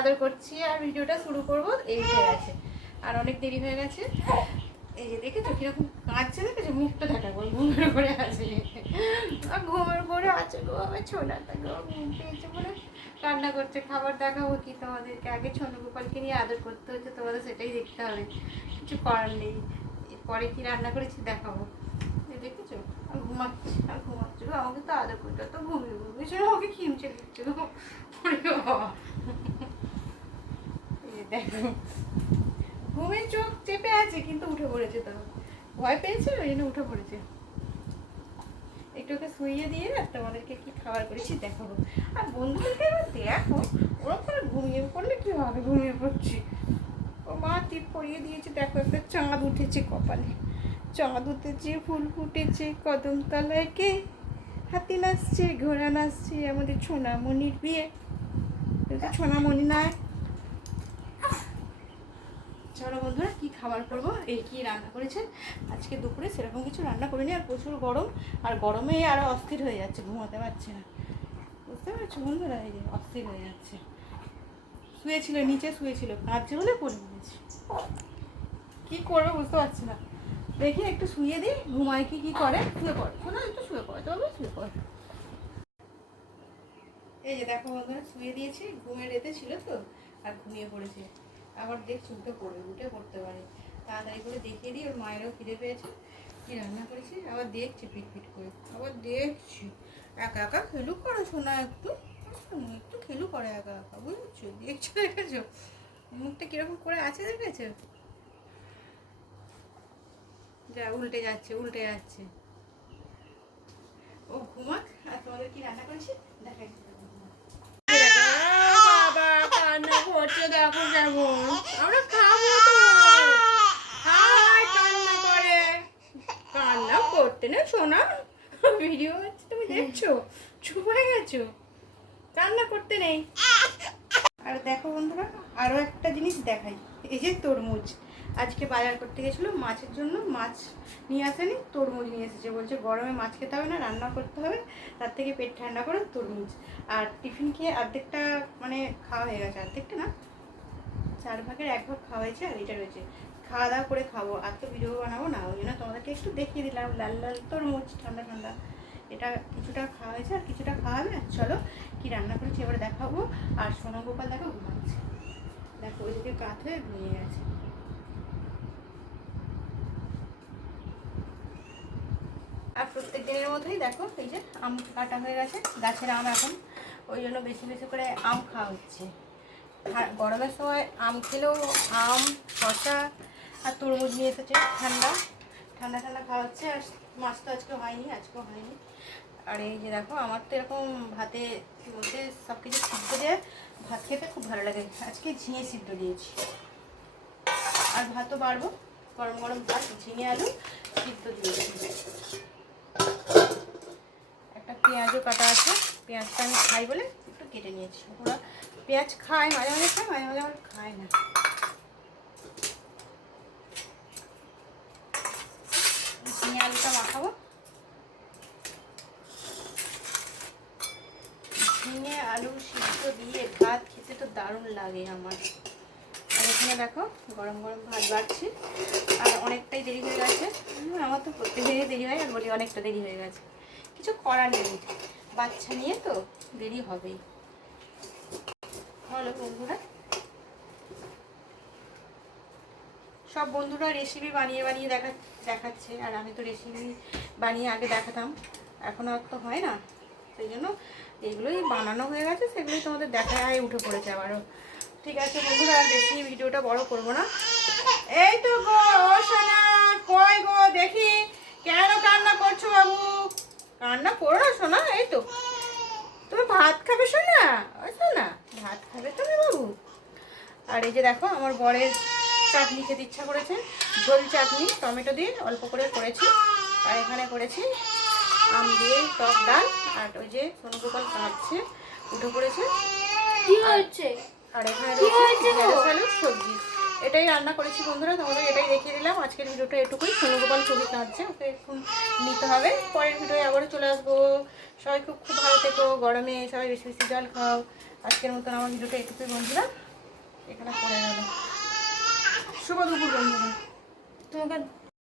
আদর করছি আর ভিডিওটা শুরু করব, এই হয়ে গেছে আর অনেক দেরি হয়ে গেছে। এই যে দেখেছো কিরকম কাঁদছে, দেখেছো মুখটা দেখা বল, ঘুমের ঘরে আছে, ঘুমের ঘরে আছে গো আমার ছোনাটা গো, ঘুম পেয়েছে বলে কান্না করছে। খাবার দেখাবো কি তোমাদেরকে, আগে ছোট গোপালকে নিয়ে আদর করতে হচ্ছে, তোমাদের সেটাই দেখতে হবে, কিছু করার নেই। পরে কি রান্না করেছি দেখাবো। দেখেছো আর ঘুমাচ্ছি আর ঘুমাচ্ছি গো, আমাকে তো আদর করতে তো ঘুমিয়ে ঘুমিয়ে সেটা আমাকে খিমচে দিচ্ছে গো। দেখো ঘুমে চোখ চেপে আছে কিন্তু উঠে পড়েছে, তো ভয় পেয়েছে ওই জন্য উঠে পড়েছে। একটু ওকে শুইয়ে দিয়ে তোমাদেরকে কি খাবার করেছি দেখাবো। আর বন্ধুদেরকে এবার দেখো ওরা পরে ঘুমিয়ে পড়লে কি হবে, ঘুমিয়ে পড়ছি। ও মা টিপ পরিয়ে দিয়েছে, দেখো একটা চাঁদ উঠেছে কপালে, চাঁদ উঠেছে, ফুল ফুটেছে, কদম তলায় কে, হাতি নাচছে, ঘোড়া নাচছে, আমাদের সোনামণির বিয়ে। সোনামণি নয়। চলো বন্ধুরা কি খাবার করবো, এই কি রান্না করেছে আজকে দুপুরে, সেরকম কিছু রান্না করিনি। আর প্রচুর গরম, আর গরমে আরও অস্থির হয়ে যাচ্ছে, ঘুমাতে পারছে না, বুঝতে পারছো বন্ধুরা, এই যে অস্থির হয়ে যাচ্ছে। শুয়েছিল নিচে, শুয়েছিল কাঁদছে বলে পড়ে নিয়েছে, কী করবে বুঝতে পারছি না। দেখি একটু শুয়ে দিই, ঘুমায় কি করে, শুয়ে পড়ে শোনা, একটু শুয়ে পড়ে তবে শুয়ে পড়ে। এই যে দেখো বন্ধুরা শুয়ে দিয়েছি, ঘুমের রেতে ছিল তো আর ঘুমিয়ে পড়েছে। আবার দেখছি উঠে পড়বে, উঠে পড়তে পারে, তাড়াতাড়ি করে দেখিয়ে দিই। ওর মায়েরও ফিরে পেয়েছে, কি রান্না করেছি আবার দেখছি, পিট করে আবার দেখছি। একা একা খেলু করে শোনা, একটু একটু খেলু করে একা একা, বুঝেছো, দেখছো দেখেছো মুখটা কিরকম করে আছে দেখেছো, যা উল্টে যাচ্ছে উল্টে যাচ্ছে। ও ঘুমাক, আর তোমাদের কি রান্না করেছি দেখাচ্ছি। কান্না করছে দেখো কেমন, আমরা খাবো তো, কান্না করে, কান্না করতে না শোনা, ভিডিও হচ্ছে তুমি দেখছো, চুপ হয়ে গেছো, কান্না করতে নেই। আর দেখো বন্ধুরা আরও একটা জিনিস দেখাই, এই যে তরমুজ, আজকে বাজার করতে গেছিলো মাছের জন্য, মাছ নিয়ে আসেনি, তরমুজ নিয়ে এসেছে, বলছে গরমে মাছ খেতে হবে না, রান্না করতে হবে, তার থেকে পেট ঠান্ডা করে তরমুজ। আর টিফিন খেয়ে অর্ধেকটা মানে খাওয়া হয়ে গেছে, অর্ধেকটা না 4 ভাগের 1 ভাগ খাওয়া হয়েছে, আর এটা রয়েছে, খাওয়া দাওয়া করে খাবো, আর তো ভিডিও বানাবো না, ওই জন্য তোমাদেরকে একটু দেখিয়ে দিলাম লাল লাল তরমুজ ঠান্ডা ঠান্ডা। এটা কিছুটা খাওয়া হয়েছে আর কিছুটা খাওয়া হবে। চলো কি রান্না করেছি এবারে দেখাবো। আর সোনা গোপাল দেখো ঘুমাচ্ছে, দেখো ওইদিকে কাত হয়ে ঘুমিয়ে গেছে। আর প্রত্যেক দিনের মধ্যেই দেখো এই যে আম কাটা হয়ে গেছে, গাছের আম এখন, ওই জন্য বেশি বেশি করে আম খাওয়া হচ্ছে। আর গরমের সময় আম খেলেও আম, শসা আর তরমুজ নিয়ে এসেছে, ঠান্ডা ঠান্ডা ঠান্ডা খাওয়া হচ্ছে। আর মাছ তো আজকে হয়নি, আজকেও হয়নি। আর এই যে দেখো আমার তো এরকম ভাতে বলতে সব কিছু সিদ্ধ দিয়ে ভাত খেতে খুব ভালো লাগে, আজকে ঝিঙে সিদ্ধ দিয়েছি, আর ভাতও বাড়বো, গরম গরম ভাত ঝিঙে আলু সিদ্ধ দিয়েছি। একটা পেঁয়াজও কাটা আছে, পেঁয়াজটা আমি খাই বলে একটু কেটে নিয়েছি। ওরা পেঁয়াজ খায় মাঝে মাঝে, খায় মাঝে মাঝে, আমার খায় না। ঝিঙে আলুটা মাখাবো, ঝিঙে আলু সিদ্ধ দিয়ে ভাত খেতে তো দারুণ লাগে আমার। আর এখানে দেখো গরম গরম ভাত বাড়ছি, আর অনেকটাই দেরি হয়ে গেছে, আমার তো প্রত্যেক দিনই দেরি হয়, আর বলি অনেকটা দেরি হয়ে গেছে, কিছু করার নেই, বাচ্চা নিয়ে তো দেরি হবেই। বলো বন্ধুরা, সব বন্ধুরা রেসিপি বানিয়ে বানিয়ে দেখাচ্ছে, আর আমি তো রেসিপি বানিয়ে আগে দেখাতাম, এখন আর তো হয় না, সেই জন্য এগুলোই বানানো হয়ে গেছে, সেগুলোই তোমাদের দেখায় উঠে পড়েছে আবারও। ঠিক আছে বন্ধুরা, আর বেশি ভিডিওটা বড় করব না। এই তো গো ও সোনা, কই গো দেখি, কেন কান্না করছো বাবু, কান্না করো না সোনা, এই তো তুমি ভাত খাবে সোনা, ও সোনা ভাত খাবে তুমি বাবু। আর এই যে দেখো আমার বরের চাটনি খেতে ইচ্ছা করেছে, ঝোল চাটনি টমেটো দিয়ে অল্প করে করেছি, আর এখানে করেছি আম দিয়ে টক ডাল, আর ওই যে সোনু গোপাল কাটছে উঠে পড়েছে, কি হচ্ছে, আর এখানে রয়েছে ঢেঁড়স আলুর সবজি। এটাই রান্না করেছি বন্ধুরা, তোমাদের এটাই দেখিয়ে দিলাম। আজকের ভিডিওটা এটুকুই। সোনু গোপাল খুবই কাঁদছে, ওকে এখন নিতে হবে, পরের ভিডিওয় আবারও চলে আসবো। সবাই খুব খুব ভালো থেকো, গরমে সবাই বেশি বেশি জল খাও। আজকের মতন আমার ভিডিওটা এটুকুই বন্ধুরা। করবো দুপুর বন্ধ তোমাকে